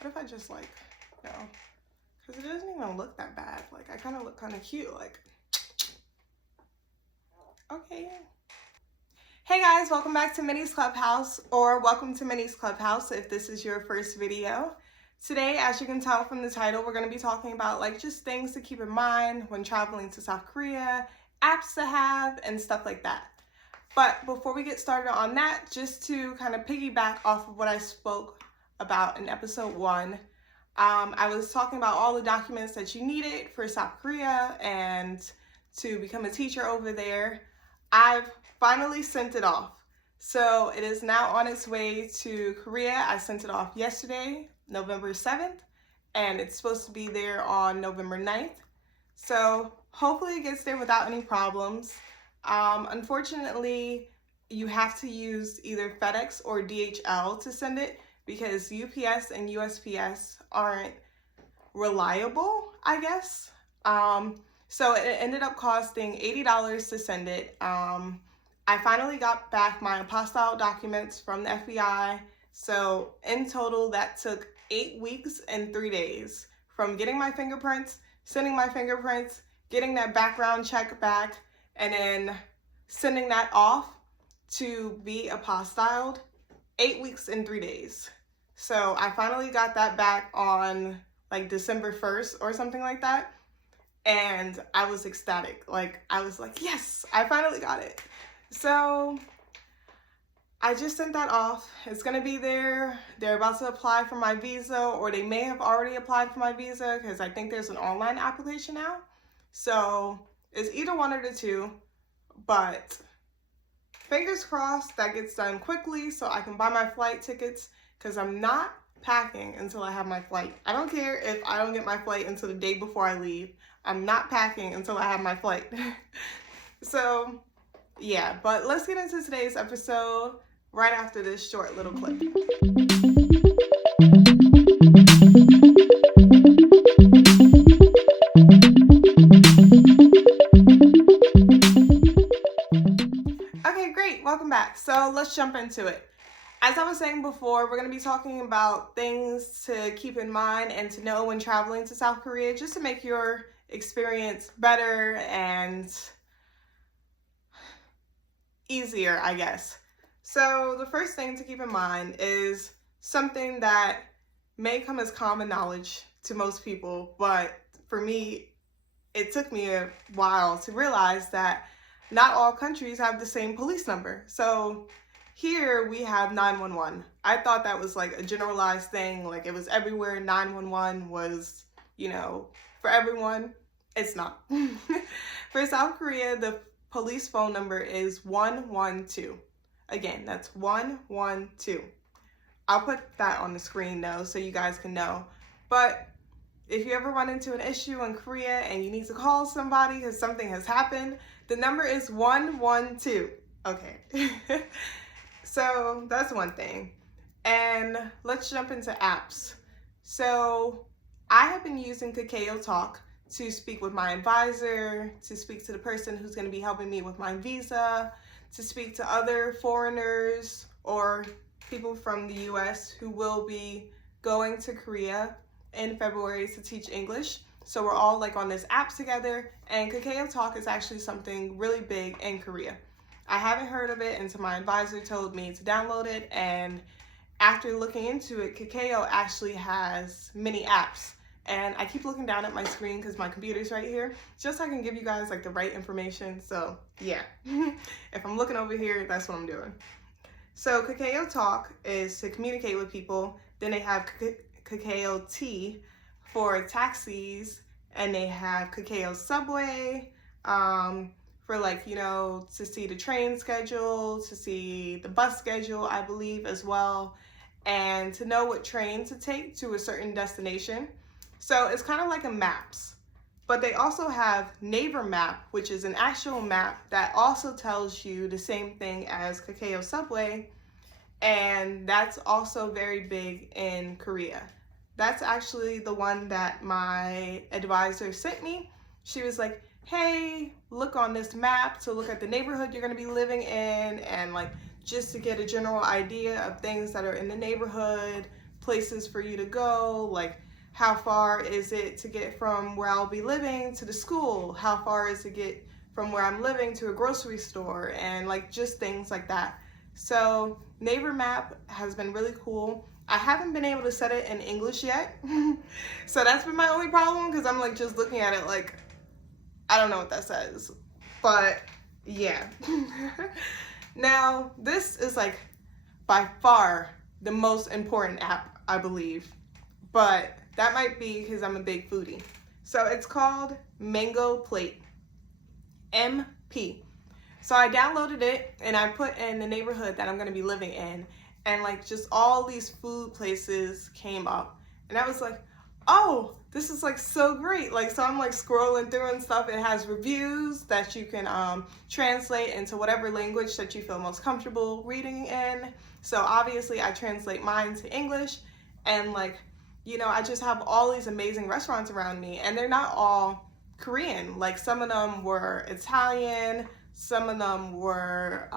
What if I just like, you know, because it doesn't even look that bad. Like I kind of look kind of cute. Like, okay. Hey guys, welcome back to Minnie's Clubhouse, or welcome to Minnie's Clubhouse if this is your first video. Today, as you can tell from the title, we're going to be talking about like just things to keep in mind when traveling to South Korea, apps to have, and stuff like that. But before we get started on that, just to kind of piggyback off of what I spoke about in episode 1, I was talking about all the documents that you needed for South Korea and to become a teacher over there. I've finally sent it off. So it is now on its way to Korea. I sent it off yesterday, November 7th, and it's supposed to be there on November 9th. So hopefully it gets there without any problems. Unfortunately, you have to use either FedEx or DHL to send it because UPS and USPS aren't reliable, I guess. So it ended up costing $80 to send it. I finally got back my apostille documents from the FBI. So in total, that took 8 weeks and 3 days from getting my fingerprints, sending my fingerprints, getting that background check back, and then sending that off to be apostilled. 8 weeks and 3 days. So I finally got that back on like December 1st or something like that. And I was ecstatic. Like, I was like, yes, I finally got it. So I just sent that off. It's gonna be there. They're about to apply for my visa, or they may have already applied for my visa because I think there's an online application now. So it's either one or the two, but fingers crossed that gets done quickly so I can buy my flight tickets because I'm not packing until I have my flight. I don't care if I don't get my flight until the day before I leave. I'm not packing until I have my flight. So yeah, but let's get into today's episode right after this short little clip. Okay, great, welcome back. So let's jump into it. As I was saying before, we're going to be talking about things to keep in mind and to know when traveling to South Korea, just to make your experience better and easier, I guess. So the first thing to keep in mind is something that may come as common knowledge to most people, but for me, it took me a while to realize that not all countries have the same police number. So here we have 911. I thought that was like a generalized thing, like it was everywhere. 911 was, for everyone. It's not. For South Korea, the police phone number is 112. Again, that's 112. I'll put that on the screen though, so you guys can know. But if you ever run into an issue in Korea and you need to call somebody because something has happened, the number is 112. Okay. So that's one thing. And let's jump into apps. So I have been using Kakao Talk to speak with my advisor, to speak to the person who's going to be helping me with my visa, to speak to other foreigners or people from the US who will be going to Korea in February to teach English. So we're all like on this app together, and Kakao Talk is actually something really big in Korea. I haven't heard of it until my advisor told me to download it, and after looking into it, Kakao actually has many apps. And I keep looking down at my screen because my computer's right here, just so I can give you guys like the right information. So yeah, if I'm looking over here, that's what I'm doing. So Kakao Talk is to communicate with people. Then they have Kakao T for taxis, and they have Kakao Subway for like, to see the train schedule, to see the bus schedule, I believe as well, and to know what train to take to a certain destination. So it's kind of like a maps, but they also have Neighbor Map, which is an actual map that also tells you the same thing as Kakao Subway, and that's also very big in Korea. That's actually the one that my advisor sent me. She was like, hey, look on this map to look at the neighborhood you're going to be living in, and like just to get a general idea of things that are in the neighborhood, places for you to go, like how far is it to get from where I'll be living to the school? How far is it to get from where I'm living to a grocery store? And like just things like that. So Neighbor Map has been really cool. I haven't been able to set it in English yet. So that's been my only problem, because I'm like just looking at it like, I don't know what that says. But yeah. Now, this is like by far the most important app, I believe. But that might be because I'm a big foodie. So it's called Mango Plate. MP. So I downloaded it and I put in the neighborhood that I'm going to be living in, and like just all these food places came up, and I was like, oh, this is like so great. Like, so I'm like scrolling through and stuff. It has reviews that you can translate into whatever language that you feel most comfortable reading in. So obviously I translate mine to English, and like, you know, I just have all these amazing restaurants around me, and they're not all Korean. Like some of them were Italian, some of them were,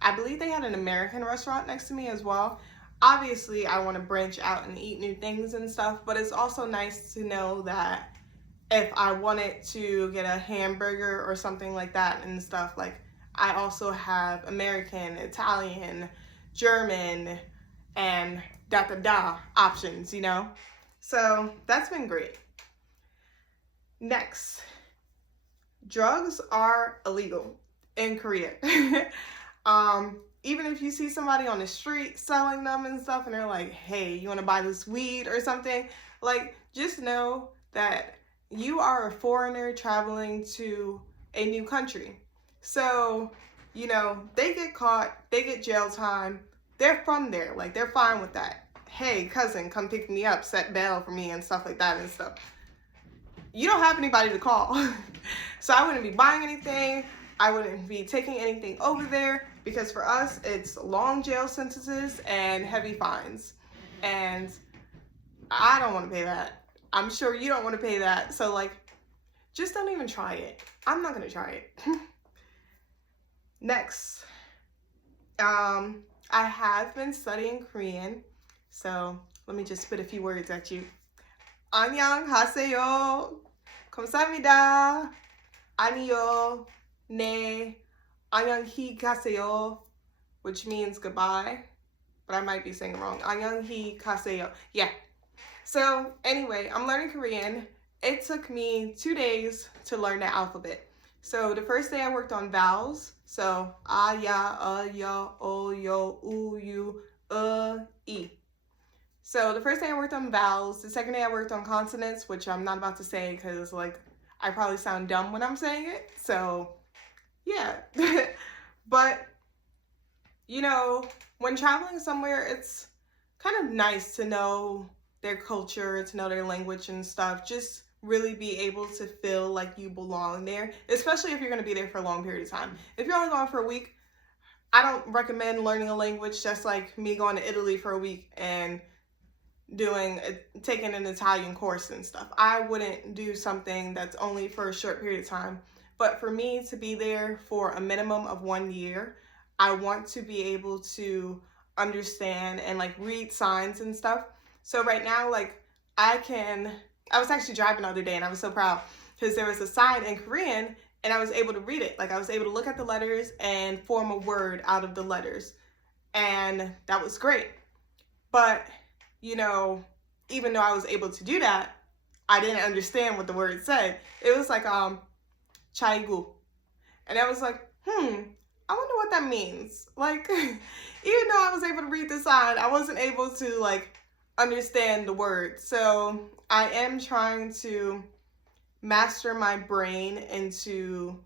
I believe they had an American restaurant next to me as well. Obviously, I want to branch out and eat new things and stuff, but it's also nice to know that if I wanted to get a hamburger or something like that and stuff, like I also have American, Italian, German, and da options, you know? So that's been great. Next, drugs are illegal in Korea. Even if you see somebody on the street selling them and stuff, and they're like, hey, you want to buy this weed or something, like, just know that you are a foreigner traveling to a new country. So, you know, they get caught, they get jail time, they're from there, like, they're fine with that. Hey, cousin, come pick me up, set bail for me and stuff like that and stuff. You don't have anybody to call. So I wouldn't be buying anything. I wouldn't be taking anything over there, because for us, it's long jail sentences and heavy fines. And I don't want to pay that. I'm sure you don't want to pay that. So like, just don't even try it. I'm not going to try it. Next, I have been studying Korean. So let me just spit a few words at you. 안녕하세요. 감사합니다. 아니요. 네. 안녕히 가세요. Which means goodbye. But I might be saying it wrong. 안녕히 가세요. Yeah. So anyway, I'm learning Korean. It took me 2 days to learn the alphabet. So the first day I worked on vowels. So a, ya, o, yo, u, you, e. So the first day I worked on vowels. The second day I worked on consonants, which I'm not about to say because like I probably sound dumb when I'm saying it. So yeah. But you know, when traveling somewhere, it's kind of nice to know their culture, to know their language and stuff. Just really be able to feel like you belong there, especially if you're going to be there for a long period of time. If you're only gone for a week, I don't recommend learning a language just like me going to Italy for a week and taking an Italian course and stuff. I wouldn't do something that's only for a short period of time. But for me to be there for a minimum of 1 year, I want to be able to understand and like read signs and stuff. So right now, like I was actually driving the other day and I was so proud because there was a sign in Korean and I was able to read it. Like I was able to look at the letters and form a word out of the letters. And that was great. But, you know, even though I was able to do that, I didn't understand what the word said. It was like, chaigu. And I was like, I wonder what that means. Like, even though I was able to read the sign, I wasn't able to like understand the word. So I am trying to master my brain into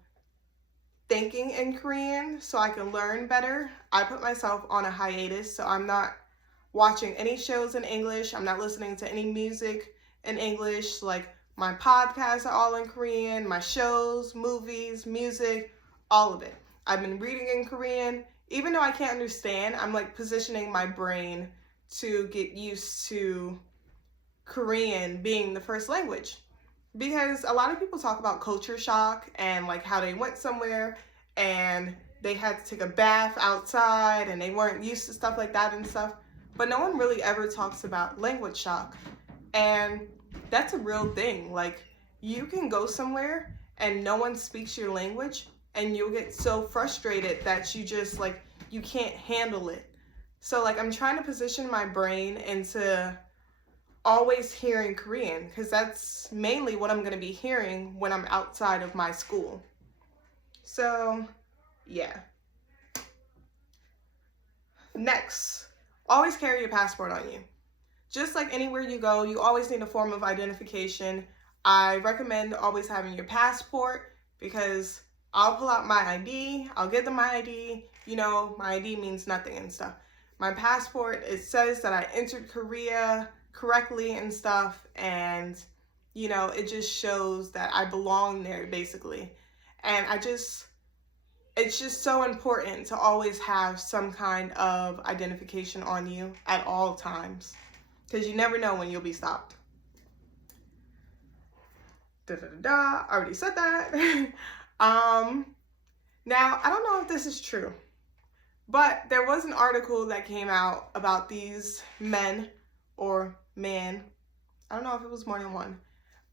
thinking in Korean so I can learn better. I put myself on a hiatus, so I'm not watching any shows in English. I'm not listening to any music in English. Like my podcasts are all in Korean, my shows, movies, music, all of it. I've been reading in Korean. Even though I can't understand, I'm like positioning my brain to get used to Korean being the first language. Because a lot of people talk about culture shock and like how they went somewhere and they had to take a bath outside and they weren't used to stuff like that and stuff. but no one really ever talks about language shock. And that's a real thing. Like, you can go somewhere and no one speaks your language, and you'll get so frustrated that you just, like, you can't handle it. So, like, I'm trying to position my brain into always hearing Korean, because that's mainly what I'm going to be hearing when I'm outside of my school. So, yeah. Next, always carry your passport on you. Just like anywhere you go, you always need a form of identification. I recommend always having your passport, because I'll pull out my ID, I'll give them my ID, you know, my ID means nothing and stuff. My passport, it says that I entered Korea correctly and stuff, and you know, it just shows that I belong there basically. And it's just so important to always have some kind of identification on you at all times, because you never know when you'll be stopped. I already said that. Now, I don't know if this is true, but there was an article that came out about these men or man, I don't know if it was more than one,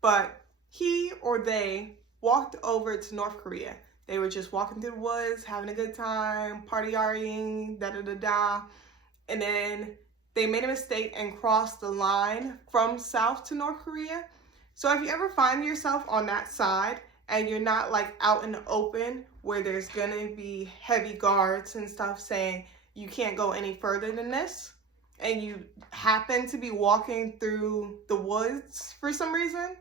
but he or they walked over to North Korea. They were just walking through the woods, having a good time, partying, da-da-da-da, and then they made a mistake and crossed the line from South to North Korea. So if you ever find yourself on that side and you're not like out in the open where there's gonna be heavy guards and stuff saying you can't go any further than this, and you happen to be walking through the woods for some reason,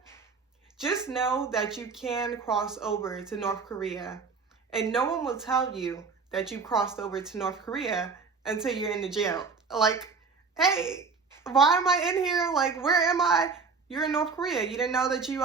just know that you can cross over to North Korea, and no one will tell you that you crossed over to North Korea until you're in the jail. Like, hey, why am I in here? Like, where am I? You're in North Korea. You didn't know that you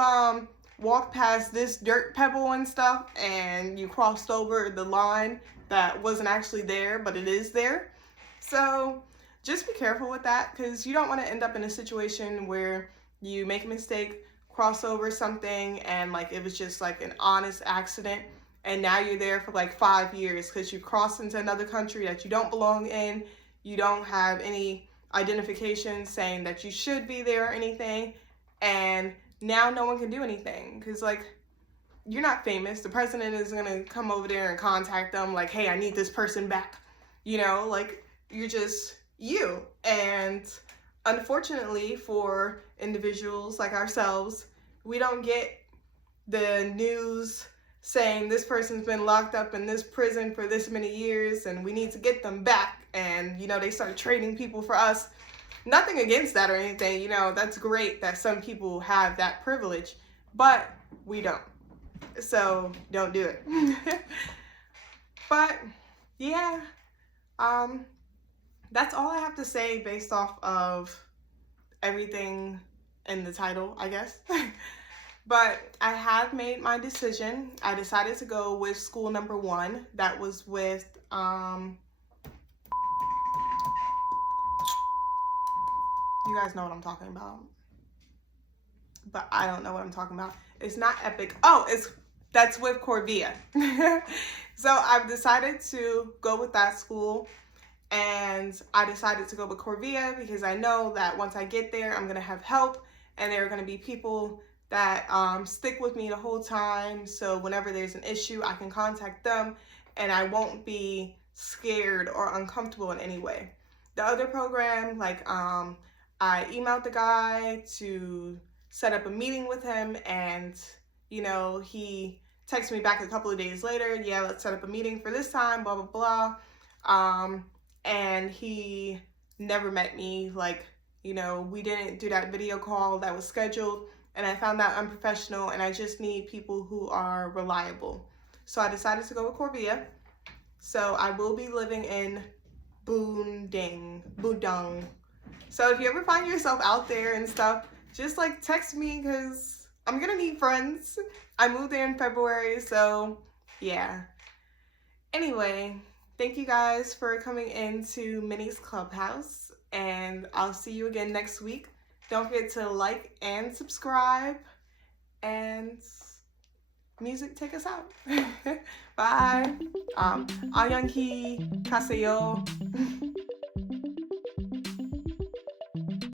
walked past this dirt pebble and stuff, and you crossed over the line that wasn't actually there, but it is there. So just be careful with that, because you don't want to end up in a situation where you make a mistake, cross over something, and like it was just like an honest accident, and now you're there for like 5 years because you crossed into another country that you don't belong in. You don't have any identification saying that you should be there or anything, and now no one can do anything, because like, you're not famous. The president is gonna come over there and contact them like, hey, I need this person back. You know, like, you're just you. And unfortunately for individuals like ourselves, we don't get the news saying this person's been locked up in this prison for this many years and we need to get them back, and you know, they start trading people for us. Nothing against that or anything, you know, that's great that some people have that privilege, but we don't. So don't do it. But yeah, that's all I have to say based off of everything in the title, I guess. But I have made my decision. I decided to go with school number 1. That was with you guys know what I'm talking about, but I don't know what I'm talking about. It's not EPIK. Oh, that's with Korea. So I've decided to go with that school, and I decided to go with Korea because I know that once I get there, I'm gonna have help, and there are gonna be people that stick with me the whole time. So whenever there's an issue, I can contact them, and I won't be scared or uncomfortable in any way. The other program, like I emailed the guy to set up a meeting with him, and you know, he texted me back a couple of days later, yeah, let's set up a meeting for this time, blah blah blah. And he never met me. Like, you know, we didn't do that video call that was scheduled, and I found that unprofessional, and I just need people who are reliable. So I decided to go with Korea. So I will be living in Budong. So if you ever find yourself out there and stuff, just like text me, because I'm gonna need friends. I moved there in February, so yeah. Anyway, thank you guys for coming into Minnie's Clubhouse, and I'll see you again next week. Don't forget to like and subscribe, and music, take us out. Bye. Ayanki Kaseyo.